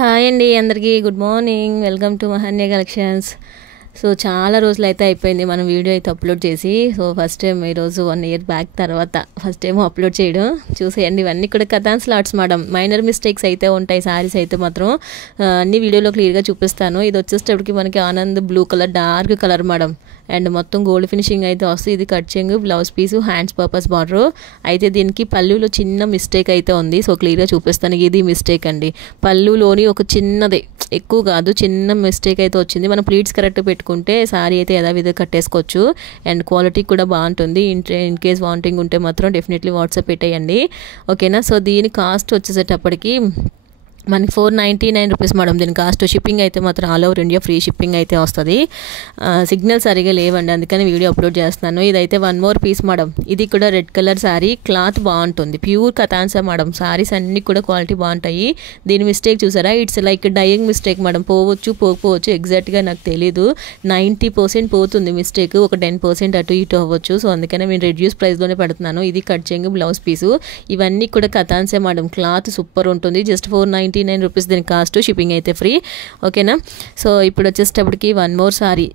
Hi అండి అందరికీ good morning. Welcome to Mahanya collections. So చాలా రోజులు అయితే అయిపోయింది మనం వీడియో అయితే అప్లోడ్ చేసి. సో ఫస్ట్ టైం ఈరోజు 1 year బ్యాక్ తర్వాత ఫస్ట్ టైం అప్లోడ్ చేయడం. చూసేయండి, ఇవన్నీ కూడా katan slots madam. Minor mistakes అయితే ఉంటాయి. శారీస్ అయితే మాత్రం అన్ని వీడియోలో క్లియర్గా చూపిస్తాను. ఇది వచ్చేటప్పటికి మనకి Anand blue colour dark colour madam. And మొత్తం గోల్డ్ ఫినిషింగ్ అయితే వస్తుంది. ఇది కట్చింగ్, blouse piece, hands purpose border. అయితే దీనికి పళ్ళులో చిన్న మిస్టేక్ అయితే ఉంది. సో క్లియర్గా చూపిస్తాను. ఇది మిస్టేక్ అండి. పళ్ళులోని ఒక చిన్నది, ఎక్కువ కాదు, చిన్న మిస్టేక్ అయితే వచ్చింది. మనం ప్లీట్స్ కరెక్ట్ పెట్టుకుంటే శారీ అయితే యథావిధిగా కట్టేసుకోవచ్చు. అండ్ క్వాలిటీ కూడా బాగుంటుంది. ఇన్ కేస్ వాంటింగ్ ఉంటే మాత్రం డెఫినెట్లీ వాట్సాప్ పెట్టేయండి, ఓకేనా. సో దీని కాస్ట్ వచ్చేసేటప్పటికి మనకి 499 రూపీస్ మేడం. దీని కాస్ట్. షిప్పింగ్ అయితే మాత్రం all over India free shipping అయితే వస్తుంది. సిగ్నల్ సరిగా లేవండి, అందుకని వీడియో అప్లోడ్ చేస్తున్నాను. ఇదైతే 1 more పీస్ మేడం. ఇది కూడా రెడ్ కలర్ శారీ. క్లాత్ బాగుంటుంది, ప్యూర్ కథాన్సా మేడం. శారీస్ అన్ని కూడా క్వాలిటీ బాగుంటాయి. దీని మిస్టేక్ చూసారా, it's like dying mistake madam. పోవచ్చు పోకపోవచ్చు, ఎగ్జాక్ట్గా నాకు తెలీదు. 90% పోతుంది మిస్టేక్, ఒక 10% అటు ఇటు అవ్వచ్చు. సో అందుకనే నేను రెడ్యూస్ ప్రైస్లోనే పెడుతున్నాను. ఇది కట్ చేయండి, బ్లౌజ్ పీసు. ఇవన్నీ కూడా కథాన్సా మేడం. క్లాత్ సూపర్ ఉంటుంది. జస్ట్ 499 రూపీస్ దీని కాస్ట్. షిప్పింగ్ అయితే ఫ్రీ, ఓకేనా. సో ఇప్పుడు వచ్చేటప్పటికి 1 more సారీ.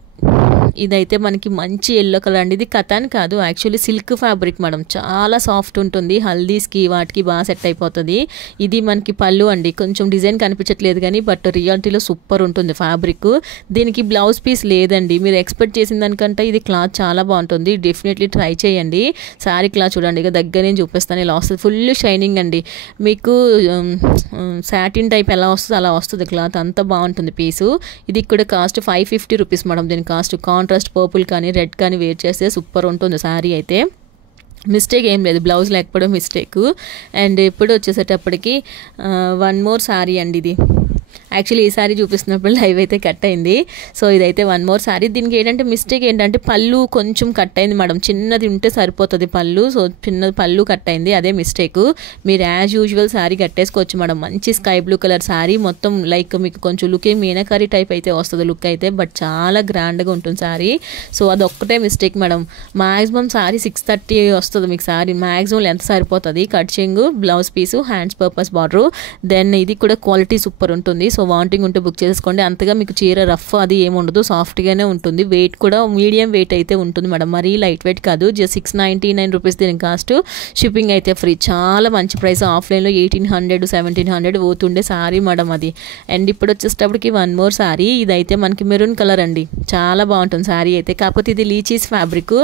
ఇదైతే మనకి మంచి ఎల్లో కలర్ అండి. ఇది కథాన్ కాదు, యాక్చువల్లీ సిల్క్ ఫ్యాబ్రిక్ మేడం. చాలా సాఫ్ట్ ఉంటుంది. హల్దీస్కి వాటికి బాగా సెట్ అయిపోతుంది. ఇది మనకి పళ్ళు అండి. కొంచెం డిజైన్ కనిపించట్లేదు కానీ బట్ రియాలిటీలో సూపర్ ఉంటుంది ఫ్యాబ్రిక్. దీనికి బ్లౌజ్ పీస్ లేదండి. మీరు ఎక్స్పెక్ట్ చేసిన దానికంటే ఇది క్లాత్ చాలా బాగుంటుంది. డెఫినెట్లీ ట్రై చేయండి. శారీ క్లాత్ చూడండి, ఇక దగ్గర నేను చూపిస్తాను. ఇలా వస్తుంది, ఫుల్ షైనింగ్ అండి. మీకు సాటిన్ టైప్ ఎలా వస్తుంది అలా వస్తుంది క్లాత్, అంత బాగుంటుంది పీసు. ఇది కూడా కాస్ట్ 550 రూపీస్ మేడం. దీని కాస్ట్. కాంట్రాస్ట్ పర్పుల్ కానీ రెడ్ కానీ వేర్ చేస్తే సూపర్ ఉంటుంది శారీ అయితే. మిస్టేక్ ఏం లేదు, బ్లౌజ్ లేకపోవడం మిస్టేక్. అండ్ ఇప్పుడు వచ్చేసేటప్పటికి 1 more శారీ అండి. ఇది యాక్చువల్లీ ఈ సారీ చూపిస్తున్నప్పుడు లైవ్ అయితే కట్ అయింది. సో ఇదైతే 1 more శారీ. దీనికి ఏంటంటే మిస్టేక్ ఏంటంటే పళ్ళు కొంచెం కట్ అయింది మేడం. చిన్నది ఉంటే సరిపోతుంది పళ్ళు. సో చిన్నది పళ్ళు కట్ అయింది, అదే మిస్టేక్. మీరు యాజ్ యూజువల్ శారీ కట్టేసుకోవచ్చు మేడం. మంచి స్కై బ్లూ కలర్ శారీ. మొత్తం లైక్ మీకు కొంచెం లుక్ మీనాకరీ టైప్ అయితే వస్తుంది లుక్ అయితే, బట్ చాలా గ్రాండ్గా ఉంటుంది శారీ. సో అదొక్కటే మిస్టేక్ మేడం. మ్యాక్సిమం శారీ 630 వస్తుంది మీకు శారీ. మ్యాక్సిమం లెంత్ సరిపోతుంది. కట్చింగ్, blouse piece, hands purpose border. Then ఇది కూడా క్వాలిటీ సూపర్ ఉంటుంది. సో వాంటింగ్ ఉంటే బుక్ చేసుకోండి. అంతగా మీకు చీర రఫ్ అది ఏమి ఉండదు, సాఫ్ట్గానే ఉంటుంది. వెయిట్ కూడా మీడియం వెయిట్ అయితే ఉంటుంది మేడం, మరీ లైట్ వెయిట్ కాదు. జస్ట్ 699 రూపీస్ దీని కాస్ట్. షిప్పింగ్ అయితే ఫ్రీ. చాలా మంచి ప్రైస్. ఆఫ్లైన్లో 1800 1700 పోతుండే శారీ మేడం అది. అండ్ ఇప్పుడు వచ్చేటప్పటికి 1 more శారీ. ఇదైతే మనకి మెరూన్ కలర్ అండి. చాలా బాగుంటుంది శారీ అయితే. కాకపోతే ఇది లీచీస్ ఫ్యాబ్రిక్.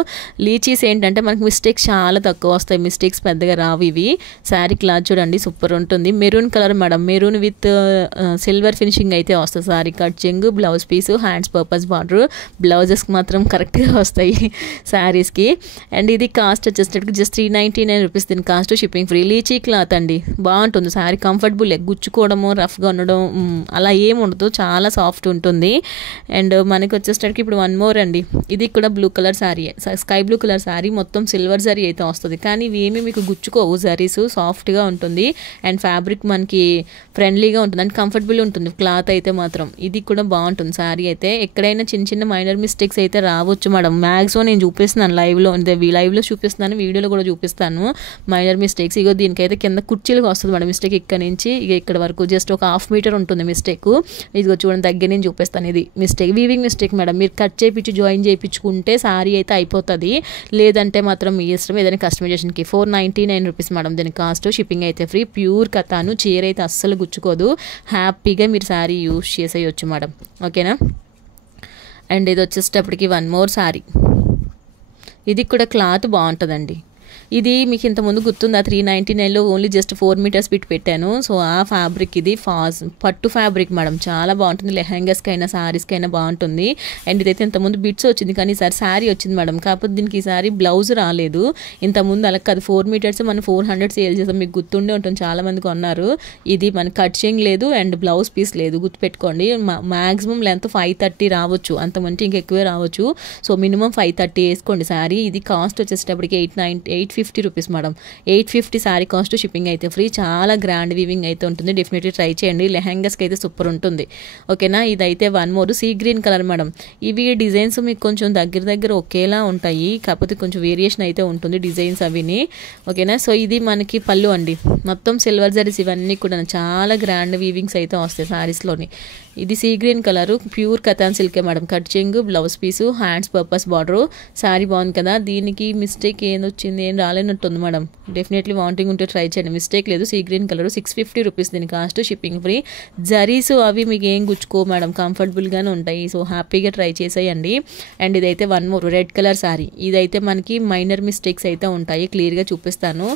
లీచీస్ ఏంటంటే మనకి మిస్టేక్స్ చాలా తక్కువ వస్తాయి, మిస్టేక్స్ పెద్దగా రావు. ఇవి శారీ క్లాత్ చూడండి సూపర్ ఉంటుంది. Maroon colour madam. Maroon with silver finishing అయితే వస్తుంది శారీ. కట్చింగ్, blouse piece, hands purpose border. బ్లౌజెస్కి మాత్రం కరెక్ట్గా వస్తాయి శారీస్కి. అండ్ ఇది కాస్ట్ వచ్చేసరికి జస్ట్ 399 రూపీస్ దీని cost. Shipping free. Litchi cloth అండి, బాగుంటుంది శారీ. కంఫర్టబుల్, గుచ్చుకోవడము రఫ్గా ఉండడం అలా ఏమి ఉండదు, చాలా సాఫ్ట్ ఉంటుంది. అండ్ మనకి వచ్చేసరికి ఇప్పుడు 1 more అండి. ఇది కూడా blue colour sari, sky blue colour sari. మొత్తం సిల్వర్ జరీ అయితే వస్తుంది, కానీ ఇవి ఏమి మీకు గుచ్చుకోవు. జరీస్ సాఫ్ట్గా ఉంటుంది. అండ్ ఫ్యాబ్రిక్ మనకి ఫ్రెండ్లీగా ఉంటుంది అండ్ కంఫర్టబుల్ ఉంటుంది క్లాత్ అయితే మాత్రం. ఇది కూడా బాగుంటుంది శారీ అయితే. ఎక్కడైనా చిన్న చిన్న మైనర్ మిస్టేక్స్ అయితే రావచ్చు మేడం. మ్యాక్సిమం నేను చూపిస్తున్నాను లైవ్లో చూపిస్తున్నాను, వీడియోలో కూడా చూపిస్తాను మైనర్ మిస్టేక్స్. ఇగో దీనికైతే కింద కుర్చీలకు వస్తుంది మేడం మిస్టేక్. ఇక్కడ నుంచి ఇక ఇక్కడ వరకు జస్ట్ ఒక 1/2 meter ఉంటుంది మిస్టేక్. ఇదిగో చూడండి, దగ్గర నుంచి చూపిస్తాను. ఇది మిస్టేక్, వీవింగ్ మిస్టేక్ మేడం. మీరు కట్ చేయించి జాయిన్ చేయించుకుంటే శారీ అయితే అయిపోతుంది. లేదంటే మాత్రం మీ ఇష్టం. ఏదైనా కస్టమైజేషన్కి 499 రూపీస్ మేడం దీని కాస్ట్. షిప్పింగ్ అయితే ఫ్రీ. ప్యూర్ కథాను. చీర అయితే అస్సలు గుచ్చుకోదు. హ్యాపీగా మీరు శారీ యూజ్ చేసేయచ్చు మేడం, ఓకేనా. అండ్ ఇది వచ్చేటప్పటికి 1 more శారీ. ఇది కూడా క్లాత్ బాగుంటుందండి. ఇది మీకు ఇంతకుముందు గుర్తుందా, 399లో ఓన్లీ జస్ట్ 4 meters బిట్ పెట్టాను. సో ఆ ఫ్యాబ్రిక్ ఇది పట్టు ఫ్యాబ్రిక్ మేడం. చాలా బాగుంటుంది. లెహంగాస్కైనా శారీస్కైనా బాగుంటుంది. అండ్ ఇదైతే ఇంతకుముందు బిట్స్ వచ్చింది, కానీ ఈసారి శారీ వచ్చింది మేడం. కాకపోతే దీనికి ఈసారి బ్లౌజ్ రాలేదు. ఇంతకుముందు అలా కాదు, 4 meters మనం 400 సేల్ చేసాం, మీకు గుర్తుండే ఉంటుంది, చాలా మంది కొన్నారు. ఇది మన కట్చింగ్ లేదు అండ్ బ్లౌజ్ పీస్ లేదు, గుర్తుపెట్టుకోండి. మ్యాక్సిమం లెంత్ 530 రావచ్చు, అంతమంది ఇంకెక్కువే రావచ్చు. సో మినిమం 530 వేసుకోండి శారీ. ఇది కాస్ట్ వచ్చేటప్పటికి 899 850 rupees madam. 850 sari cost, shipping అయితే ఫ్రీ. చాలా గ్రాండ్ వీవింగ్ అయితే ఉంటుంది, డెఫినెట్లీ ట్రై చేయండి. లెహంగాస్కి అయితే సూపర్ ఉంటుంది. ఓకేనా, ఇదైతే one more see green colour madam. ఇవి డిజైన్స్ మీకు కొంచెం దగ్గర ఒకేలా ఉంటాయి, కాకపోతే కొంచెం వేరియేషన్ అయితే ఉంటుంది డిజైన్స్ అవిని. ఓకేనా, సో ఇది మనకి పళ్ళు అండి. మొత్తం సిల్వర్ జరీస్ ఇవన్నీ కూడా చాలా గ్రాండ్ వీవింగ్స్ అయితే వస్తాయి శారీస్లోని. ఇది సీ గ్రీన్ కలర్, ప్యూర్ కథాన్ సిల్కే మేడం. కట్చింగ్, blouse piece, hands purpose border. Sari బాగుంది కదా. దీనికి మిస్టేక్ ఏదొచ్చింది, ఏం రాలేనట్టుంది మేడం. డెఫినెట్లీ వాంటింగ్ ఉంటే ట్రై చేయండి, మిస్టేక్ లేదు. సీ గ్రీన్ కలర్ 650 రూపీస్ దీని కాస్ట్, షిప్పింగ్ ఫ్రీ. జరీస్ అవి మీకు ఏం గుచ్చుకో మేడం, కంఫర్టబుల్గానే ఉంటాయి. సో హ్యాపీగా ట్రై చేసేయండి. అండ్ ఇదైతే one more red colour sari. ఇదైతే మనకి మైనర్ మిస్టేక్స్ అయితే ఉంటాయి, క్లియర్గా చూపిస్తాను.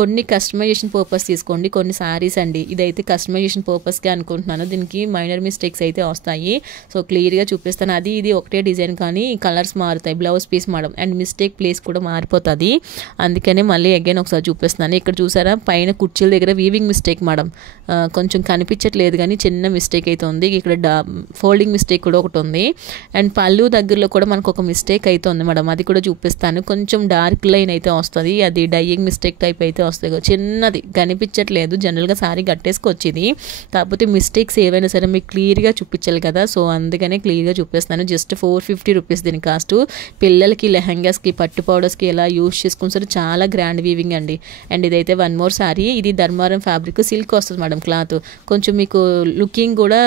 కొన్ని కస్టమైజేషన్ పర్పస్ తీసుకోండి, కొన్ని శారీస్ అండి. ఇదైతే కస్టమైజేషన్ పర్పస్గా అనుకుంటున్నాను, దీనికి మైనర్ మిస్టేక్స్ అయితే వస్తాయి. సో క్లియర్గా చూపిస్తాను. అది ఇది ఒకటే డిజైన్ కానీ కలర్స్ మారుతాయి, blouse piece madam. And mistake place కూడా మారిపోతుంది, అందుకనే మళ్ళీ అగైన్ ఒకసారి చూపిస్తున్నాను. ఇక్కడ చూసారా, పైన కుర్చీల దగ్గర వీవింగ్ మిస్టేక్ మేడం. కొంచెం కనిపించట్లేదు కానీ చిన్న మిస్టేక్ అయితే ఉంది. ఇక్కడ ఫోల్డింగ్ మిస్టేక్ కూడా ఒకటి ఉంది. అండ్ పళ్ళు దగ్గరలో కూడా మనకు ఒక మిస్టేక్ అయితే ఉంది మేడం, అది కూడా చూపిస్తాను. కొంచెం డార్క్ లైన్ అయితే వస్తుంది, అది డైయింగ్ మిస్టేక్ టైప్ అయితే వస్తుంది. చిన్నది కనిపించట్లేదు, జనరల్గా సారీ కట్టేసుకొచ్చింది, కాకపోతే మిస్టేక్స్ ఏవైనా సరే మీకు క్లియర్గా చూపించాలి కదా. సో అందుకనే క్లియర్గా చూపిస్తాను. జస్ట్ 450 రూపీస్ దీని కాస్ట్. పిల్లలకి లెహంగాస్కి, పట్టు పౌడర్స్కి ఎలా యూజ్ చేసుకుని సరే చాలా గ్రాండ్ వీవింగ్ అండి. అండ్ ఇదైతే వన్ మోర్ సారీ. ఇది ధర్మారం ఫ్యాబ్రిక్, సిల్క్ వస్తుంది మేడం క్లాత్. కొంచెం మీకు లుకింగ్ కూడా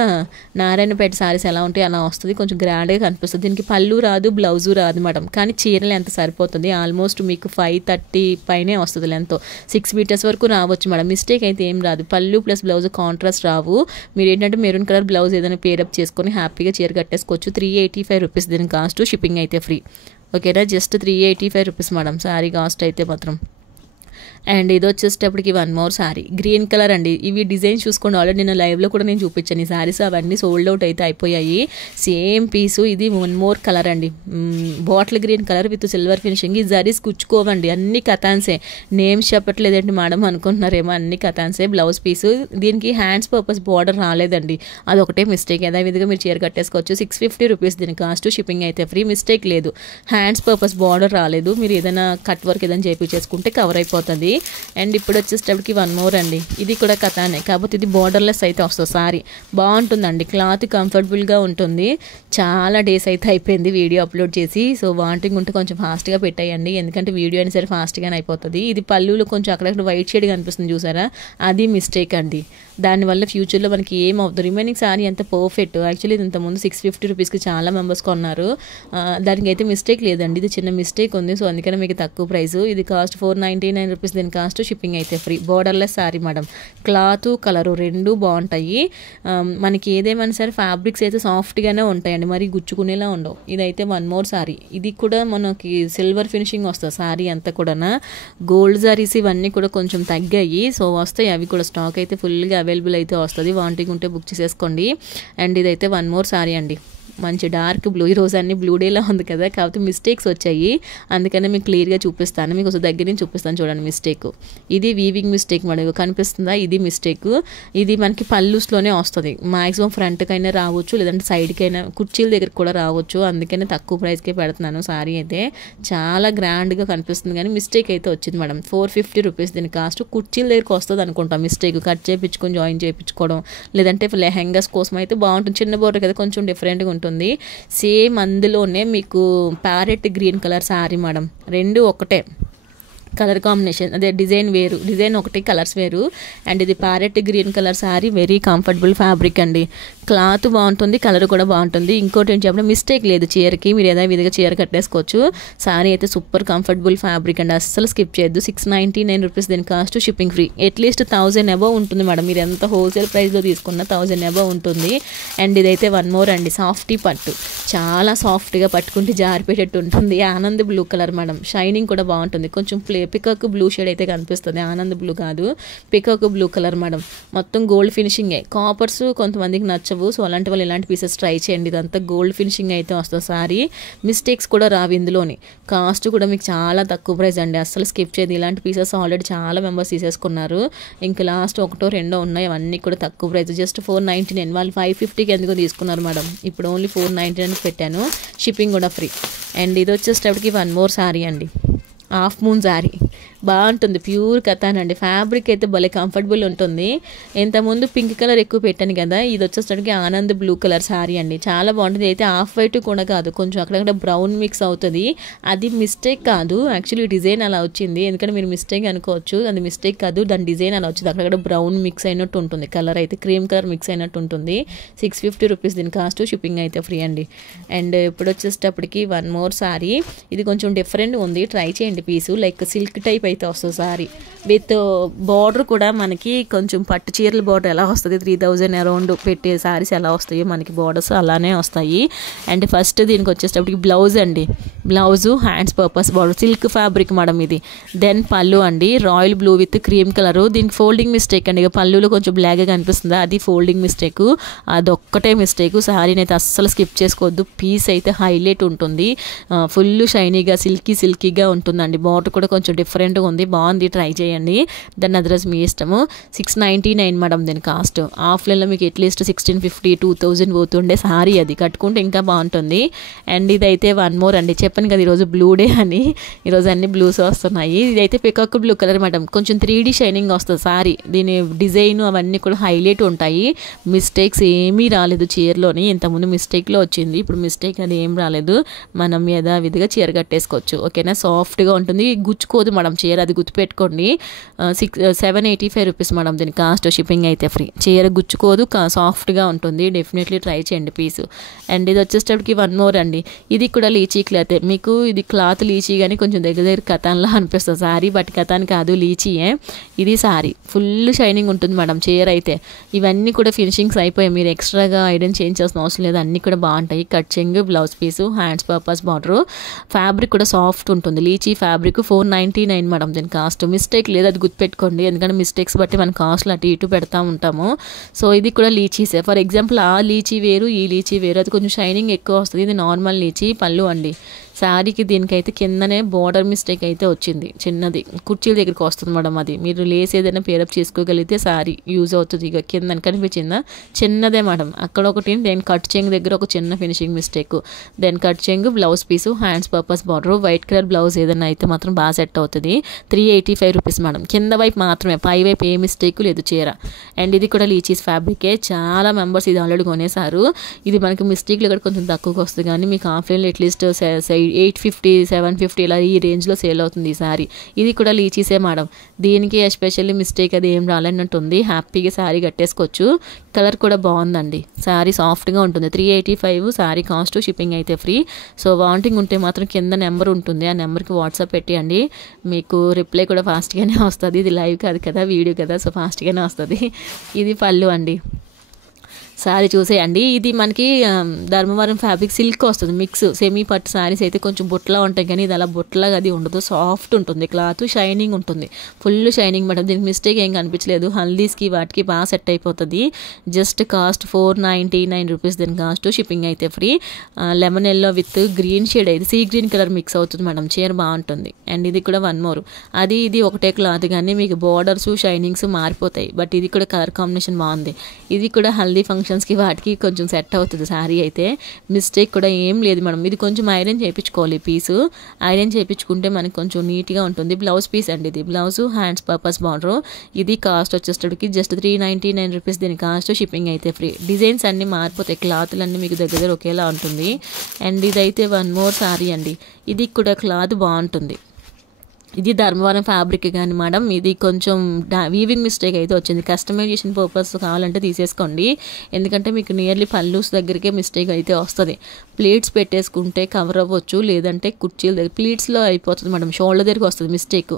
నారాయణపేట సారీస్ ఎలా ఉంటాయి అలా వస్తుంది, కొంచెం గ్రాండ్గా కనిపిస్తుంది. దీనికి పళ్ళు రాదు, బ్లౌజు రాదు మేడం, కానీ చీరలు ఎంత సరిపోతుంది. ఆల్మోస్ట్ మీకు 530 పైనే వస్తుంది లెంత్. 6 మీటర్స్ వరకు రావచ్చు మేడం. మిస్టేక్ అయితే ఏం రాదు. పళ్ళు ప్లస్ బ్లౌజ్ కాంట్రాస్ట్ రావు. మీరు ఏంటంటే మెరూన్ కలర్ బ్లౌజ్ ఏదైనా పేరప్ చేసుకొని హ్యాపీగా చీర కట్టేసుకోవచ్చు. 385 రూపీస్ దీని కాస్ట్, షిప్పింగ్ అయితే ఫ్రీ. ఓకేనా, just 385 rupees madam sari cost అయితే మాత్రం. అండ్ ఇది వచ్చేటప్పటికి one more sari, green colour అండి. ఇవి డిజైన్స్ చూసుకోండి, ఆల్రెడీ నేను లైవ్లో కూడా నేను చూపించాను ఈ శారీస్. అవన్నీ సోల్డ్ అవుట్ అయితే అయిపోయాయి. సేమ్ పీసు. ఇది వన్ మోర్ కలర్ అండి, bottle green colour with silver finishing. ఈ జరీస్ కుచ్చుకోవండి, అన్ని కథాన్సే. నేమ్స్ చెప్పట్లేదండి మేడం అనుకుంటున్నారేమో, అన్ని కథాన్సే. Blouse piece. దీనికి హ్యాండ్స్ పర్పస్ బార్డర్ రాలేదండి, అదొకటే మిస్టేక్. అదేవిధంగా మీరు చీర కట్టేసుకోవచ్చు. 650 రూపీస్ దీని కాస్ట్, షిప్పింగ్ అయితే ఫ్రీ. మిస్టేక్ లేదు, హ్యాండ్స్ పర్పస్ బార్డర్ రాలేదు. మీరు ఏదైనా కట్ వర్క్ ఏదైనా చేయించేసుకుంటే కవర్ అయిపోతుంది. అండ్ ఇప్పుడు వచ్చేటప్పటికి వన్ మోర్ అండి. ఇది కూడా కథానే, కాకపోతే ఇది బార్డర్లెస్ అయితే వస్తుంది సారీ. బాగుంటుందండి, క్లాత్ కంఫర్టబుల్గా ఉంటుంది. చాలా డేస్ అయితే అయిపోయింది వీడియో అప్లోడ్ చేసి. సో వాంటింగ్ ఉంటే కొంచెం ఫాస్ట్గా పెట్టేయండి, ఎందుకంటే వీడియో అయినా సరే ఫాస్ట్గానే అయిపోతుంది. ఇది పళ్ళులో కొంచెం అక్కడక్కడ వైట్ షేడ్ కనిపిస్తుంది చూసారా, అది మిస్టేక్ అండి. దానివల్ల ఫ్యూచర్లో మనకి ఏం అవుతుంది. రిమైనింగ్ సారీ అంత పర్ఫెక్ట్. యాక్చువల్లీ ఇది ఇంతకుముందు 650 రూపీస్కి చాలా మెంబర్స్ కొన్నారు, దానికి అయితే మిస్టేక్ లేదండి. ఇది చిన్న మిస్టేక్ ఉంది, సో అందుకని మీకు తక్కువ ప్రైస్. ఇది కాస్ట్ 499 రూపీస్ దీని కాస్ట్, షిప్పింగ్ అయితే free. Borderless sorry madam. Cloth colour రెండు బాగుంటాయి. మనకి ఏదేమైనా సరే ఫ్యాబ్రిక్స్ అయితే సాఫ్ట్గానే ఉంటాయండి, మరి గుచ్చుకునేలా ఉండవు. ఇదైతే వన్ మోర్ సారీ. ఇది కూడా మనకి సిల్వర్ ఫినిషింగ్ వస్తుంది సారీ అంతా కూడా. గోల్డ్ సారీస్ ఇవన్నీ కూడా కొంచెం తగ్గాయి, సో వస్తాయి అవి కూడా. స్టాక్ అయితే ఫుల్గా అవైలబుల్ అయితే వస్తుంది, వాంటింగ్ ఉంటే బుక్ చేసేసుకోండి. అండ్ ఇదైతే వన్ మోర్ సారీ అండి, మంచి డార్క్ బ్లూ. ఈరోజు అన్ని బ్లూ డేలా ఉంది కదా, కాకపోతే మిస్టేక్స్ వచ్చాయి, అందుకనే మీకు క్లియర్గా చూపిస్తాను. మీకు దగ్గర నుంచి చూపిస్తాను చూడండి మిస్టేక్. ఇది వీవింగ్ మిస్టేక్ మేడం, కనిపిస్తుందా, ఇది మిస్టేక్. ఇది మనకి పళ్ళుస్లోనే వస్తుంది. మ్యాక్సిమం ఫ్రంట్కైనా రావచ్చు, లేదంటే సైడ్కైనా కుర్చీల దగ్గర కూడా రావచ్చు, అందుకనే తక్కువ ప్రైస్కే పెడుతున్నాను. సారీ అయితే చాలా గ్రాండ్గా కనిపిస్తుంది, కానీ మిస్టేక్ అయితే వచ్చింది మేడం. 450 రూపీస్ దీని కాస్ట్. కుర్చీల దగ్గరికి వస్తుంది అనుకుంటాం మిస్టేక్, కట్ చేయించుకొని జాయిన్ చేయించుకోవడం, లేదంటే లెహెంగాస్ కోసం అయితే బాగుంటుంది. చిన్న బోర్డర్ కదా, కొంచెం డిఫరెంట్గా ఉంటుంది. సేమ్ అందులోనే మీకు parrot green colour sorry madam, రెండు ఒకటే కలర్ కాంబినేషన్, అదే డిజైన్ వేరు, డిజైన్ ఒకటి కలర్స్ వేరు. అండ్ ఇది parrot green colour sorry, very comfortable fabric అండి. క్లాత్ బాగుంటుంది, కలర్ కూడా బాగుంటుంది. ఇంకోటి ఏంటి చెప్పడం, మిస్టేక్ లేదు చీరకి, మీరు ఏదో విధిగా చీర కట్టేసుకోవచ్చు. సారీ అయితే సూపర్ కంఫర్టబుల్ ఫ్యాబ్రిక్ అండి, అస్సలు స్కిప్ చేయొద్దు. 699 రూపీస్ దీని cost, shipping free. At least 1000 above ఉంటుంది మేడం, మీరు ఎంత హోల్సేల్ ప్రైస్లో తీసుకున్నా 1000 అబవ్ ఉంటుంది. అండ్ ఇదైతే వన్ మోర్ అండి, సాఫ్టీ పట్టు. చాలా సాఫ్ట్గా పట్టుకుంటే జారిపెట్టేట్టు ఉంటుంది. Anand blue colour madam, shining కూడా బాగుంటుంది. కొంచెం పికాక్ బ్లూ షేడ్ అయితే కనిపిస్తుంది, ఆనంద్ బ్లూ కాదు, పికాక్ బ్లూ కలర్ మేడం. మొత్తం గోల్డ్ ఫినిషింగే. కాపర్స్ కొంతమందికి నచ్చవు, సో అలాంటి వాళ్ళు ఇలాంటి పీసెస్ ట్రై చేయండి. ఇదంతా గోల్డ్ ఫినిషింగ్ అయితే వస్తుంది సారీ. మిస్టేక్స్ కూడా రావు ఇందులోని. కాస్ట్ కూడా మీకు చాలా తక్కువ ప్రైస్ అండి, అస్సలు స్కిప్ చేయదు. ఇలాంటి పీసెస్ ఆల్రెడీ చాలా మెంబర్స్ తీసేసుకున్నారు, ఇంకా లాస్ట్ ఒకటో రెండో ఉన్నాయి, అవన్నీ కూడా తక్కువ ప్రైస్. జస్ట్ 499. వాళ్ళు 550కి ఎందుకు తీసుకున్నారు మేడం, ఇప్పుడు ఓన్లీ 499 పెట్టాను, షిప్పింగ్ కూడా ఫ్రీ. అండ్ ఇది వచ్చేటప్పటికి వన్ మోర్ సారీ అండి, హాఫ్ మూన్ శారీ బాగుంటుంది, ప్యూర్ కథాన్ అండి. ఫ్యాబ్రిక్ అయితే భలే కంఫర్టబుల్ ఉంటుంది. ఇంతకుముందు పింక్ కలర్ ఎక్కువ పెట్టాను కదా, ఇది వచ్చేసరికి ఆనంద్ బ్లూ కలర్ శారీ అండి, చాలా బాగుంటుంది. అయితే హాఫ్ వైట్ కూడా కాదు, కొంచెం అక్కడక్కడ బ్రౌన్ మిక్స్ అవుతుంది. అది మిస్టేక్ కాదు, యాక్చువల్లీ డిజైన్ అలా వచ్చింది. ఎందుకంటే మీరు మిస్టేక్ అనుకోవచ్చు, అది మిస్టేక్ కాదు, దాని డిజైన్ అలా వచ్చింది. అక్కడక్కడ బ్రౌన్ మిక్స్ అయినట్టు ఉంటుంది, కలర్ అయితే క్రీమ్ కలర్ మిక్స్ అయినట్టు ఉంటుంది. 650 రూపీస్ దీని కాస్ట్, షిప్పింగ్ అయితే ఫ్రీ అండి. అండ్ ఇప్పుడు వచ్చేటప్పటికి వన్ మోర్ శారీ, ఇది కొంచెం డిఫరెంట్ ఉంది, ట్రై చేయండి పీసు. లైక్ సిల్క్ టైప్ అయితే వస్తుంది సారీ, విత్ బార్డర్ కూడా మనకి కొంచెం పట్టు చీరల బార్డర్ ఎలా వస్తుంది 3000 అరౌండ్ పెట్టే శారీస్ ఎలా వస్తాయో మనకి బార్డర్స్ అలానే వస్తాయి. అండ్ ఫస్ట్ దీనికి వచ్చేటప్పటికి బ్లౌజ్ అండి, blouse hands purpose border, silk fabric madam ఇది. దెన్ పళ్ళు అండి, royal blue with cream colour. దీనికి ఫోల్డింగ్ మిస్టేక్ అండి, ఇక పళ్ళులో కొంచెం బ్లాక్గా కనిపిస్తుంది, అది ఫోల్డింగ్ మిస్టేక్, అదొక్కటే మిస్టేక్. శారీని అయితే అస్సలు స్కిప్ చేసుకోవద్దు, పీస్ అయితే హైలైట్ ఉంటుంది, ఫుల్ షైనీగా సిల్కీగా ఉంటుందండి. బార్డర్ కూడా కొంచెం డిఫరెంట్గా ఉంది, బాగుంది, ట్రై చేయండి. దాని అడ్రస్ మీ ఇష్టము. 699 మేడం దీని కాస్ట్. ఆఫ్లైన్లో మీకు అట్లీస్ట్ 1650 2000 పోతుండే సారీ, అది కట్టుకుంటే ఇంకా బాగుంటుంది. అండ్ ఇదైతే వన్ మోర్ అండి, చెప్పాను కదా ఈరోజు బ్లూ డే అని, ఈరోజు అన్ని బ్లూస్ వస్తున్నాయి. ఇదైతే పికాక్ బ్లూ కలర్ మేడం, కొంచెం 3D షైనింగ్ వస్తుంది సారీ, దీని డిజైన్ అవన్నీ కూడా హైలైట్ ఉంటాయి. మిస్టేక్స్ ఏమీ రాలేదు చీరలోని, ఇంతకుముందు మిస్టేక్లో వచ్చింది, ఇప్పుడు మిస్టేక్ అది ఏం రాలేదు. మనం యథావిధిగా చీర కట్టేసుకోవచ్చు, ఓకేనా. సాఫ్ట్గా ఉంటుంది, గుచ్చుకోదు మేడం చీర, అది గుర్తుపెట్టుకోండి. 785 రూపీస్ మేడం దీని కాస్ట్, షిప్పింగ్ అయితే ఫ్రీ. చీర గుచ్చుకోదు, సాఫ్ట్గా ఉంటుంది, డెఫినెట్లీ ట్రై చేయండి పీసు. అండ్ ఇది వచ్చేటప్పటికి వన్ మోర్ అండి, ఇది కూడా లీచీ క్లాత్. మీకు ఇది క్లాత్ లీచీ కానీ కొంచెం దగ్గర కథాన్లా అనిపిస్తుంది సారీ, బట్ కథాన్ కాదు లీచీయే ఇది సారీ. ఫుల్ షైనింగ్ ఉంటుంది మేడం చీర అయితే. ఇవన్నీ కూడా ఫినిషింగ్స్ అయిపోయాయి, మీరు ఎక్స్ట్రాగా ఐరన్ చేంజ్ చేసిన అవసరం లేదు, అన్నీ కూడా బాగుంటాయి. కట్ చెంగ్, blouse piece, hands purpose border, fabric కూడా సాఫ్ట్ ఉంటుంది, లీచీ ఫ్యాబ్రిక్. 499 మేడం దీని కాస్ట్. మిస్టేక్ లేదు, అది గుర్తుపెట్టుకోండి, ఎందుకంటే మిస్టేక్స్ బట్టి మన కాస్ట్లు అటు ఇటు పెడతా ఉంటాము. సో ఇది కూడా లీచీసే. ఫర్ ఎగ్జాంపుల్ ఆ లీచీ వేరు, ఈ లీచీ వేరు, అది కొంచెం షైనింగ్ ఎక్కువ వస్తుంది, ఇది నార్మల్ లీచీ. పళ్ళు అండి, శారీకి దీనికైతే కిందనే బార్డర్ మిస్టేక్ అయితే వచ్చింది, చిన్నది కుర్చీల దగ్గరికి వస్తుంది మేడం, అది మీరు లేస్ ఏదైనా పేరప్ చేసుకోగలిగితే శారీ యూజ్ అవుతుంది. ఇక కింద కనిపించిందా, చిన్నదే మేడం, అక్కడ ఒకటి. దెన్ కట్ చెంగ్ దగ్గర ఒక చిన్న ఫినిషింగ్ మిస్టేక్, దెన్ కట్ చెంగ్, blouse piece, hands purpose border, white colour blouse ఏదైనా అయితే మాత్రం బాగా సెట్ అవుతుంది. 385 రూపీస్ మేడం, కింద వైపు మాత్రమే, పై వైపు ఏ మిస్టేక్ లేదు చీర. అండ్ ఇది కూడా లీచీస్ ఫ్యాబ్రికే, చాలా మెంబర్స్ ఇది ఆల్రెడీ కొనేసారు. ఇది మనకి మిస్టేక్లు కూడా కొంచెం తక్కువకి వస్తుంది, కానీ మీకు ఆఫ్లైన్లో అట్లీస్ట్ 850 750 ఇలా ఈ రేంజ్లో సేల్ అవుతుంది ఈ శారీ. ఇది కూడా లీచీసే మేడం, దీనికి ఎస్పెషల్లీ మిస్టేక్ అది ఏం రాలేనట్టుంది, హ్యాపీగా శారీ కట్టేసుకోవచ్చు. కలర్ కూడా బాగుందండి, శారీ సాఫ్ట్గా ఉంటుంది. 385 శారీ కాస్ట్, షిప్పింగ్ అయితే ఫ్రీ. సో వాంటింగ్ ఉంటే మాత్రం కింద నెంబర్ ఉంటుంది, ఆ నెంబర్కి వాట్సాప్ పెట్టేయండి, మీకు రిప్లై కూడా ఫాస్ట్గానే వస్తుంది. ఇది లైవ్ కాదు కదా, వీడియో కదా, సో ఫాస్ట్గానే వస్తుంది. ఇది పళ్ళు అండి, శారీ చూసేయండి. ఇది మనకి ధర్మవరం ఫ్యాబ్రిక్ సిల్క్ వస్తుంది, మిక్స్ సెమీ పట్టు శారీస్ అయితే కొంచెం బుట్టలా ఉంటాయి, కానీ ఇది అలా బుట్టలాగా అది ఉండదు, సాఫ్ట్ ఉంటుంది, క్లాత్ షైనింగ్ ఉంటుంది, ఫుల్ షైనింగ్ మేడం. దీనికి మిస్టేక్ ఏం కనిపించలేదు, హల్దీస్కి వాటికి బాగా సెట్ అయిపోతుంది. జస్ట్ కాస్ట్ 499 రూపీస్ దీని కాస్ట్, షిప్పింగ్ అయితే free. Lemon yellow with green shade అయితే సీ గ్రీన్ కలర్ మిక్స్ అవుతుంది మేడం, చీర బాగుంటుంది. అండ్ ఇది కూడా వన్ మోర్, అది ఇది ఒకటే క్లాత్, కానీ మీకు బార్డర్స్ షైనింగ్స్ మారిపోతాయి, బట్ ఇది కూడా కలర్ కాంబినేషన్ బాగుంది. ఇది కూడా హల్దీ ఫంక్షన్స్కి వాటికి కొంచెం సెట్ అవుతుంది శారీ అయితే, మిస్టేక్ కూడా ఏం లేదు మేడం. ఇది కొంచెం ఐరన్ చేయించుకోవాలి పీసు, ఐరన్ చేయించుకుంటే మనకి కొంచెం నీట్గా ఉంటుంది. బ్లౌజ్ పీస్ అండి ఇది, బ్లౌజ్ హ్యాండ్స్ పర్పస్ బార్డర్. ఇది కాస్ట్ వచ్చేటప్పటికి జస్ట్ 399 రూపీస్ దీని కాస్ట్, షిప్పింగ్ అయితే ఫ్రీ. డిజైన్స్ అన్నీ మారిపోతాయి, క్లాత్లు అన్నీ మీకు దగ్గర ఒకేలా ఉంటుంది. అండ్ ఇదైతే వన్ మోర్ శారీ అండి, ఇది కూడా క్లాత్ బాగుంటుంది. ఇది ధర్మవరం ఫ్యాబ్రిక్ కానీ మేడం, ఇది కొంచెం వీవింగ్ మిస్టేక్ అయితే వచ్చింది, కస్టమైజేషన్ పర్పస్ కావాలంటే తీసేసుకోండి, ఎందుకంటే మీకు నియర్లీ పల్లూస్ దగ్గరికే మిస్టేక్ అయితే వస్తుంది. ప్లీట్స్ పెట్టేసుకుంటే కవర్ అవ్వచ్చు, లేదంటే కుర్చీల దగ్గర ప్లీట్స్లో అయిపోతుంది మేడం, షోల్డర్ దగ్గరికి వస్తుంది మిస్టేక్.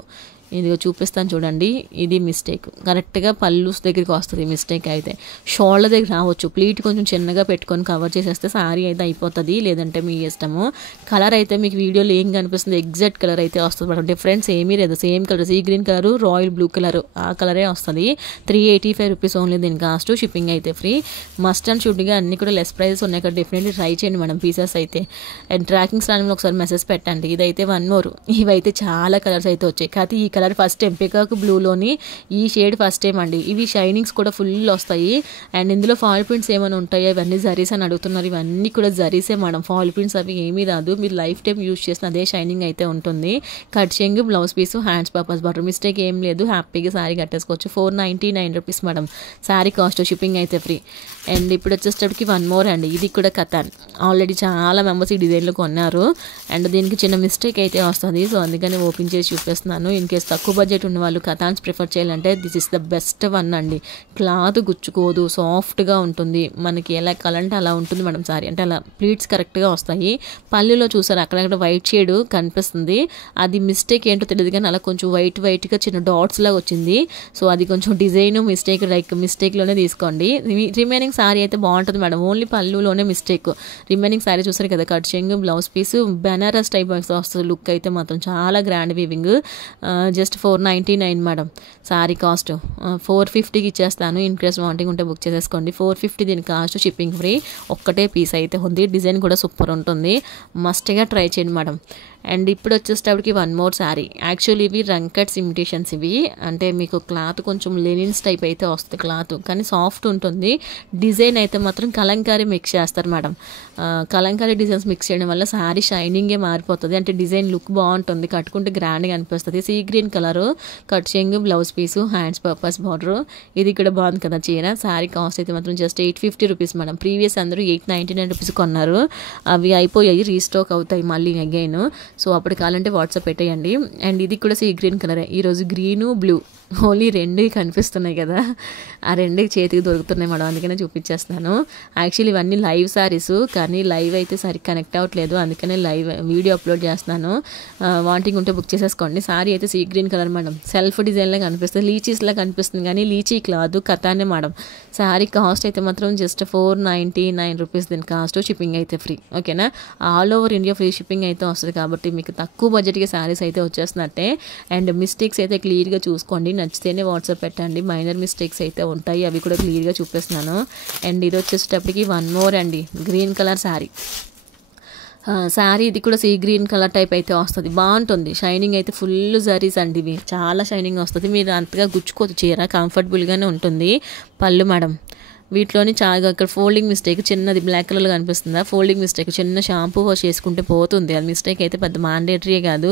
ఇదిగో చూపిస్తాను చూడండి, ఇది మిస్టేక్, కరెక్ట్గా పల్లూస్ దగ్గరికి వస్తుంది మిస్టేక్ అయితే, షోల్డర్ దగ్గర రావచ్చు. ప్లీట్ కొంచెం చిన్నగా పెట్టుకొని కవర్ చేసేస్తే సారీ అయితే అయిపోతుంది, లేదంటే మీ ఇష్టము. కలర్ అయితే మీకు వీడియోలో ఏం కనిపిస్తుంది ఎగ్జాక్ట్ కలర్ అయితే వస్తుంది మేడం, డిఫరెన్స్ ఏమీ లేదు, same colour, see green colour, royal blue colour, ఆ కలరే వస్తుంది. 385 రూపీస్ ఓన్లీ దీని కాస్ట్, షిప్పింగ్ అయితే ఫ్రీ. మస్ట్ అండ్ షుడ్గా అన్ని కూడా లెస్ ప్రైజెస్ ఉన్నాయి కదా, డెఫినెట్లీ ట్రై చేయండి మేడం పీసెస్ అయితే. అండ్ ట్రాకింగ్ స్టాండ్లో ఒకసారి మెసేజ్ పెట్టండి. ఇదైతే వన్ మోర్, ఇవైతే చాలా కలర్స్ అయితే వచ్చాయి, కాకపోతే ఈ కలర్ ఫస్ట్ టైం పికాక్ బ్లూలోని ఈ షేడ్ ఫస్ట్ టైం అండి. ఇవి షైనింగ్స్ కూడా ఫుల్ వస్తాయి. అండ్ ఇందులో ఫాల్ ప్రింట్స్ ఏమైనా ఉంటాయా, ఇవన్నీ జరీస్ అని అడుగుతున్నారు. ఇవన్నీ కూడా జరీసే మేడం, ఫాల్ ప్రింట్స్ అవి ఏమీ రాదు. మీరు లైఫ్ టైం యూజ్ చేసిన అదే షైనింగ్ అయితే ఉంటుంది. కట్ చెంగు, blouse piece, hands purpose border, mistake ఏం లేదు. హ్యాపీగా శారీ కట్టేసుకోవచ్చు. 499 rupees madam sari cost, shipping అయితే ఫ్రీ. అండ్ ఇప్పుడు వచ్చేటప్పటికి వన్ మోర్ అండి. ఇది కూడా కథాన్, ఆల్రెడీ చాలా మెంబర్స్ ఈ డిజైన్లో కొన్నారు. అండ్ దీనికి చిన్న మిస్టేక్ అయితే వస్తుంది, సో అందుకని ఓపెన్ చేసి చూపిస్తున్నాను. ఇన్ కేస్ తక్కువ బడ్జెట్ ఉన్న వాళ్ళు కథాన్స్ ప్రిఫర్ చేయాలంటే this is the best one అండి. క్లాత్ గుచ్చుకోదు, సాఫ్ట్గా ఉంటుంది, మనకి ఎలా కావాలంటే అలా ఉంటుంది మేడం సారీ. అంటే అలా ప్లీట్స్ కరెక్ట్గా వస్తాయి. పళ్ళులో చూసారు అక్కడక్కడ వైట్ షేడ్ కనిపిస్తుంది, అది మిస్టేక్ ఏంటో తెలియదు కానీ అలా కొంచెం వైట్గా చిన్న డాట్స్ లాగా వచ్చింది. సో అది కొంచెం డిజైన్ మిస్టేక్, లైక్ మిస్టేక్లోనే తీసుకోండి. రిమైనింగ్ సారీ అయితే బాగుంటుంది మేడం, ఓన్లీ పళ్ళులోనే మిస్టేక్. రిమైనింగ్ సారీ చూసారు కదా, కట్ చెంగు, బ్లౌజ్ పీసు, బెనారస్ టైప్ వస్తుంది. లుక్ అయితే మాత్రం చాలా grand weaving. Just 499 madam sari cost. 450కి ఇచ్చేస్తాను. ఇన్ కేస్ వాంటింగ్ ఉంటే బుక్ చేసేసుకోండి. 450 దీని కాస్ట్, షిప్పింగ్ ఫ్రీ. ఒక్కటే పీస్ అయితే ఉంది. డిజైన్ కూడా సూపర్ ఉంటుంది, మస్ట్గా ట్రై చేయండి మేడం. అండ్ ఇప్పుడు వచ్చేటప్పటికి వన్ మోర్ శారీ. యాక్చువల్లీ ఇవి రంకట్స్ ఇమిటేషన్స్. ఇవి అంటే మీకు క్లాత్ కొంచెం లెనిన్స్ టైప్ అయితే వస్తుంది క్లాత్, కానీ సాఫ్ట్ ఉంటుంది. డిజైన్ అయితే మాత్రం కలంకారీ మిక్స్ చేస్తారు మేడం. కలంకారీ డిజైన్స్ మిక్స్ చేయడం వల్ల శారీ షైనింగే మారిపోతుంది. అంటే డిజైన్ లుక్ బాగుంటుంది, కట్టుకుంటే గ్రాండ్గా అనిపిస్తుంది. సీ గ్రీన్ కలరు, కట్ చెంగు, blouse piece, hands purpose border. ఇది కూడా బాగుంది కదా చీర. శారీ కాస్ట్ అయితే మాత్రం జస్ట్ 850 రూపీస్ మేడం. ప్రీవియస్ అందరూ 899 రూపీస్ కొన్నారు, అవి అయిపోయాయి, రీస్టాక్ అవుతాయి మళ్ళీ అగైన్. సో అప్పుడు కావాలంటే వాట్సాప్ పెట్టేయండి. అండ్ ఇది కూడా సీ గ్రీన్ కలరే. ఈరోజు గ్రీను, బ్లూ ఓన్లీ రెండు కనిపిస్తున్నాయి కదా, ఆ రెండు చేతికి దొరుకుతున్నాయి మేడం, అందుకనే చూపించేస్తున్నాను. యాక్చువల్లీ ఇవన్నీ లైవ్ శారీస్, కానీ లైవ్ అయితే సరి కనెక్ట్ అవ్వట్లేదు, అందుకనే లైవ్ వీడియో అప్లోడ్ చేస్తున్నాను. వాంటింగ్ ఉంటే బుక్ చేసేసుకోండి. శారీ అయితే sea green colour madam, self డిజైన్లా కనిపిస్తుంది, లీచీస్లా కనిపిస్తుంది కానీ లీచీ క్లాత్ కథానే మేడం. శారీ కాస్ట్ అయితే మాత్రం జస్ట్ 499 రూపీస్ దీని కాస్ట్, షిప్పింగ్ అయితే ఫ్రీ. ఓకేనా, all over India free shipping అయితే వస్తుంది కాబట్టి మీకు తక్కువ బడ్జెట్కి శారీస్ అయితే వచ్చేస్తున్నట్టే. అండ్ మిస్టేక్స్ అయితే క్లియర్గా చూసుకోండి, నచ్చితేనే వాట్సాప్ పెట్టండి. మైనర్ మిస్టేక్స్ అయితే ఉంటాయి, అవి కూడా క్లియర్గా చూపిస్తున్నాను. అండ్ ఇది వచ్చేటప్పటికి వన్ మోర్ అండి, గ్రీన్ కలర్ శారీ. శారీ ఇది కూడా సీ గ్రీన్ కలర్ టైప్ అయితే వస్తుంది, బాగుంటుంది. షైనింగ్ అయితే ఫుల్ జరీస్ అండి, ఇవి చాలా షైనింగ్ వస్తుంది. మీరు అంతగా గుచ్చుకోదు చీర, కంఫర్టబుల్గానే ఉంటుంది. పళ్ళు మేడం వీటిలోని చాలా ఇక్కడ ఫోల్డింగ్ మిస్టేక్ చిన్నది బ్లాక్ కలర్లో కనిపిస్తుందా, ఫోల్డింగ్ మిస్టేక్ చిన్న షాంపూ వాష్ చేసుకుంటే పోతుంది. అది మిస్టేక్ అయితే పెద్ద మ్యాండేటరీ కాదు,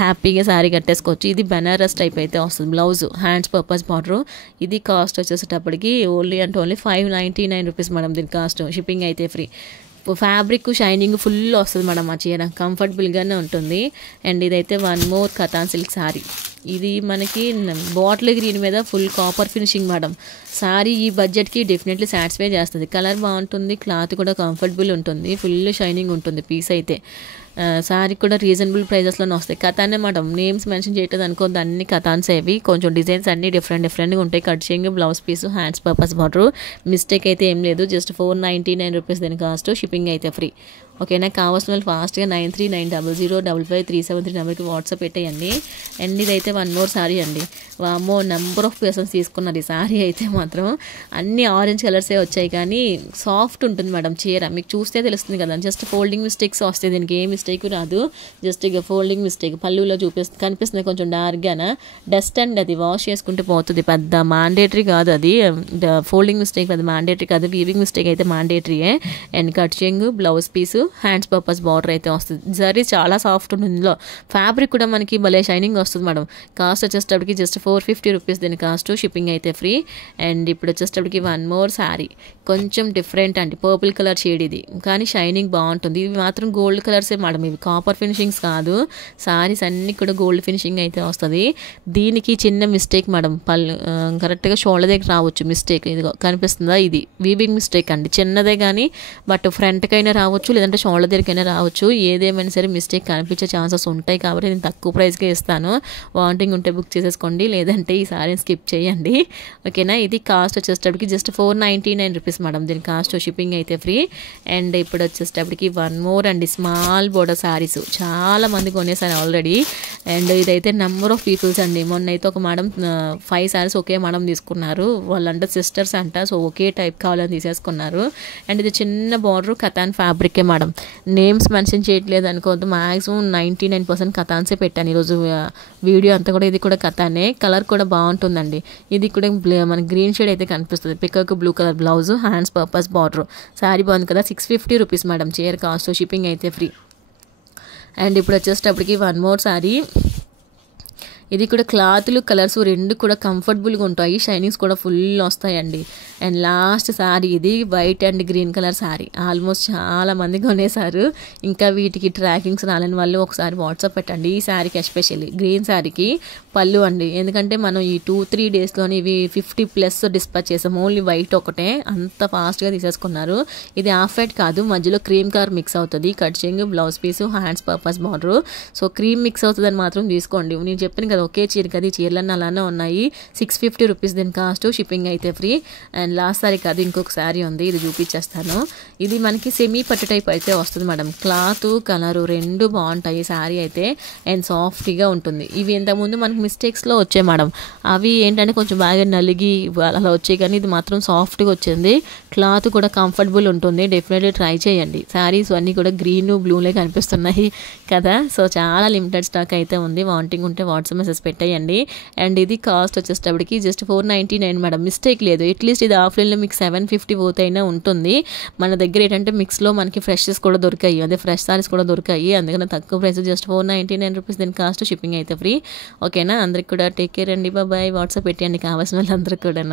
హ్యాపీగా శారీ కట్టేసుకోవచ్చు. ఇది బెనారస్ టైప్ అయితే వస్తుంది. Blouse, hands purpose border. ఇది కాస్ట్ వచ్చేసేటప్పటికి ఓన్లీ అంటే ఓన్లీ 599 రూపీస్ మేడం దీని కాస్ట్, షిప్పింగ్ అయితే ఫ్రీ. ఫ్యాబ్రిక్ షైనింగ్ ఫుల్ వస్తుంది మేడం, ఆ చీర కంఫర్టబుల్గానే ఉంటుంది. అండ్ ఇదైతే one more katan silk sari. ఇది మనకి బాటిల్ గ్రీన్ మీద full copper finishing madam. Sari ఈ బడ్జెట్కి డెఫినెట్లీ సాటిస్ఫై చేస్తుంది. కలర్ బాగుంటుంది, క్లాత్ కూడా కంఫర్టబుల్ ఉంటుంది, ఫుల్ షైనింగ్ ఉంటుంది పీస్ అయితే. శారీ కూడా రీజనబుల్ ప్రైజెస్లోనే వస్తాయి. కథానే మేడం, నేమ్స్ మెన్షన్ చేయట్లేదు అనుకోద్దు, అన్ని కథాన్స్ అవి కొంచెం డిజైన్స్ అన్నీ డిఫరెంట్గా ఉంటాయి. కట్ చేయండి, blouse piece, hands purpose border. Mistake అయితే ఏం లేదు, జస్ట్ 499 రూపీస్ దీని కాస్ట్, షిప్పింగ్ అయితే ఫ్రీ. ఓకేనా, కావాల్సిన వాళ్ళు ఫాస్ట్గా 93900373 నెంబర్కి వాట్సాప్ పెట్టేయండి. అండ్ ఇదైతే వన్ మోర్ శారీ అండి. వామో నెంబర్ ఆఫ్ పర్సన్స్ తీసుకున్నారు ఈ శారీ అయితే మాత్రం. అన్ని ఆరెంజ్ కలర్సే వచ్చాయి కానీ సాఫ్ట్ ఉంటుంది మేడం చీర, మీకు చూస్తే తెలుస్తుంది కదా. జస్ట్ ఫోల్డింగ్ మిస్టేక్స్ వస్తాయి, దీనికి ఏ మిస్టేక్ రాదు, జస్ట్ ఇక ఫోల్డింగ్ మిస్టేక్. పళ్ళులో కనిపిస్తుంది కొంచెం డార్క్గానా, డస్ట్ అండ్ అది వాష్ చేసుకుంటే పోతుంది, పెద్ద మ్యాండేటరీ కాదు అది. ఫోల్డింగ్ మిస్టేక్ అది మ్యాండేటరీ కాదు, వీవింగ్ మిస్టేక్ అయితే మ్యాండేటరీయే. అండ్ కట్ చెంగు, blouse piece, hands purpose border అయితే వస్తుంది. జరీ చాలా సాఫ్ట్ ఉంటుంది. ఇందులో ఫ్యాబ్రిక్ కూడా మనకి భలే షైనింగ్ వస్తుంది మేడం. కాస్ట్ వచ్చేటప్పటికి జస్ట్ 450 రూపీస్ దీని కాస్ట్, షిప్పింగ్ అయితే ఫ్రీ. అండ్ ఇప్పుడు వచ్చేటప్పటికి వన్ మోర్ శారీ, కొంచెం డిఫరెంట్ అండి, పర్పుల్ కలర్ షేడ్ ఇది, కానీ షైనింగ్ బాగుంటుంది. ఇవి మాత్రం గోల్డ్ కలర్సే మేడం, ఇవి కాపర్ ఫినిషింగ్స్ కాదు. శారీస్ అన్నీ కూడా గోల్డ్ ఫినిషింగ్ అయితే వస్తుంది. దీనికి చిన్న మిస్టేక్ మేడం, కరెక్ట్గా షోల్డర్ దగ్గర రావచ్చు మిస్టేక్, ఇదిగో కనిపిస్తుందా, ఇది వీవింగ్ మిస్టేక్ అండి, చిన్నదే కానీ బట్ ఫ్రంట్కైనా రావచ్చు లేదంటే షోల్డర్ దగ్గరికైనా రావచ్చు. ఏదేమైనా సరే మిస్టేక్ కనిపించే ఛాన్సెస్ ఉంటాయి కాబట్టి నేను తక్కువ ప్రైస్కే ఇస్తాను. వాంటింగ్ ఉంటే బుక్ చేసేసుకోండి, లేదంటే ఈ సారీని స్కిప్ చేయండి. ఓకేనా, ఇది కాస్ట్ వచ్చేటప్పటికి జస్ట్ 499 రూపీస్ మేడం దీని కాస్ట్, షిప్పింగ్ అయితే ఫ్రీ. అండ్ ఇప్పుడు వచ్చేటప్పటికి వన్ మోర్ అండి, స్మాల్ బోర్డర్ బోర్డర్ శారీస్ చాలా మంది కొనేసారు ఆల్రెడీ. అండ్ ఇదైతే నెంబర్ ఆఫ్ పీపుల్స్ అండి. మొన్న అయితే ఒక మేడం 5 శారీస్ ఒకే మేడం తీసుకున్నారు. వాళ్ళంటే సిస్టర్స్ అంట. సో ఒకే టైప్ కావాలని తీసేసుకున్నారు. అండ్ ఇది చిన్న border katan ఫ్యాబ్రికే madam. Names mention చేయట్లేదు అనుకోవద్దు, మ్యాక్సిమం 99% కథాన్సే పెట్టాను ఈరోజు వీడియో అంతా కూడా. ఇది కూడా కథానే, కలర్ కూడా బాగుంటుందండి. ఇది కూడా మన గ్రీన్ షేడ్ అయితే కనిపిస్తుంది. Peacock blue colour blouse, hands purpose border. Sari బాగుంది కదా. 650 రూపీస్ మేడం చీర కాస్ట్, షిప్పింగ్ అయితే ఫ్రీ. అండ్ ఇప్పుడు వచ్చేటప్పటికి వన్ మోర్ శారీ. ఇది కూడా క్లాత్లు కలర్స్ రెండు కూడా కంఫర్టబుల్గా ఉంటాయి. షైనింగ్స్ కూడా ఫుల్ వస్తాయండి. అండ్ లాస్ట్ శారీ ఇది white and green colour sari. Almost చాలా మంది కొనేసారు. ఇంకా వీటికి ట్రాకింగ్స్ రాలేని వాళ్ళు ఒకసారి వాట్సాప్ పెట్టండి. ఈ శారీకి ఎస్పెషల్లీ గ్రీన్ శారీకి పళ్ళు అండి. ఎందుకంటే మనం ఈ 2-3 డేస్లోని ఇవి 50+ డిస్పాచ్ చేసాము. ఓన్లీ వైట్ ఒకటే, అంత ఫాస్ట్గా తీసేసుకున్నారు. ఇది హాఫ్ వైట్ కాదు, మధ్యలో క్రీమ్ కలర్ మిక్స్ అవుతుంది. కట్చింగ్, blouse piece, hands purpose border. So cream mix అవుతుందని మాత్రం తీసుకోండి. నేను చెప్పాను కదా ఒకే చీర కదా, ఈ చీరలన్నీ అలానే ఉన్నాయి. 650 రూపీస్ దీని కాస్ట్, షిప్పింగ్ అయితే ఫ్రీ. అండ్ లాస్ట్ సారీ కాదు, ఇంకొక శారీ ఉంది, ఇది చూపించేస్తాను. ఇది మనకి సెమీ పట్టు టైప్ అయితే వస్తుంది మేడం. క్లాత్ కలరు రెండు బాగుంటాయి శారీ అయితే. అండ్ సాఫ్ట్గా ఉంటుంది. ఇవి ఇంతకుముందు మనకి మిస్టేక్స్లో వచ్చాయి మేడం. అవి ఏంటంటే కొంచెం బాగా నలిగి అలా వచ్చాయి, కానీ ఇది మాత్రం సాఫ్ట్గా వచ్చింది. క్లాత్ కూడా కంఫర్టబుల్ ఉంటుంది. డెఫినెట్లీ ట్రై చేయండి. శారీస్ అన్నీ కూడా గ్రీన్ బ్లూలే కనిపిస్తున్నాయి కదా. సో చాలా లిమిటెడ్ స్టాక్ అయితే ఉంది. వాంటింగ్ ఉంటే వాట్సాప్ మెసేజ్ పెట్టేయండి. అండ్ ఇది కాస్ట్ వచ్చేటప్పటికి జస్ట్ 499 మేడం. మిస్టేక్ లేదు. అట్లీస్ట్ ఇది ఆఫ్లైన్లో మీకు 750 పోతైనా ఉంటుంది. మన దగ్గర ఏంటంటే మిక్స్లో మనకి ఫ్రెషెస్ కూడా దొరికాయి, అదే ఫ్రెష్ సారీస్ కూడా దొరికాయి. అందుకని తక్కువ ప్రైస్, జస్ట్ 499 రూపీస్ దీని కాస్ట్, షిప్పింగ్ అయితే ఫ్రీ. ఓకేనా. అందరికి కూడా టేక్ కేర్ అండి. బాయ్. వాట్సాప్ పెట్టండి కావాల్సిన వాళ్ళందరికీ కూడా.